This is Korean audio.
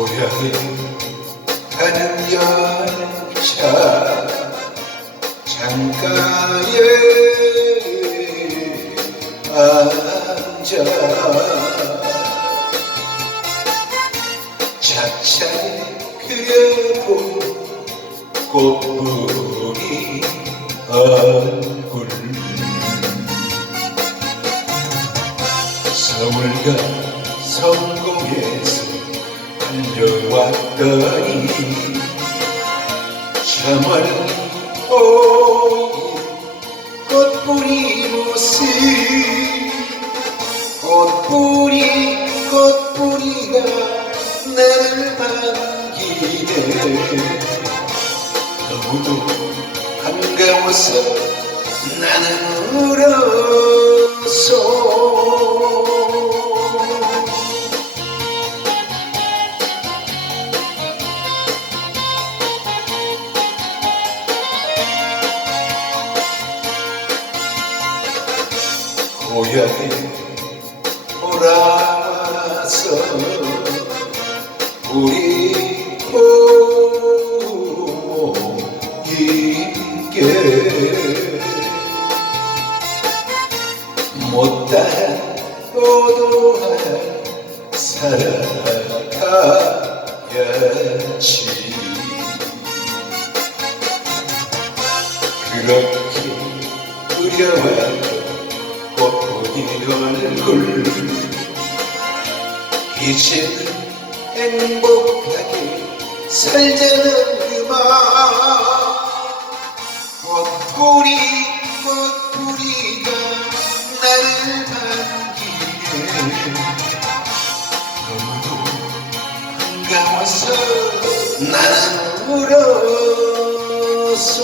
고향이 가는 여자 창가에 앉아. 차차히 그려본 꽃부리 얼굴. 서울과 성공의 저 멀리 보인 꽃뿌리 모습 꽃뿌리 꽃뿌리가 나를 반기네. 너무도 반가워서 나는 울었어 고향에 돌아와서 우리 부모님께 못다한 도도한 살아가야지. 그렇게 그려왔 던 꽃보니 얼굴 이제는 행복하게 살자는 그만. 꽃뿌리 꽃뿌리가 나를 반기네 너무도 반가워서 나는 울었어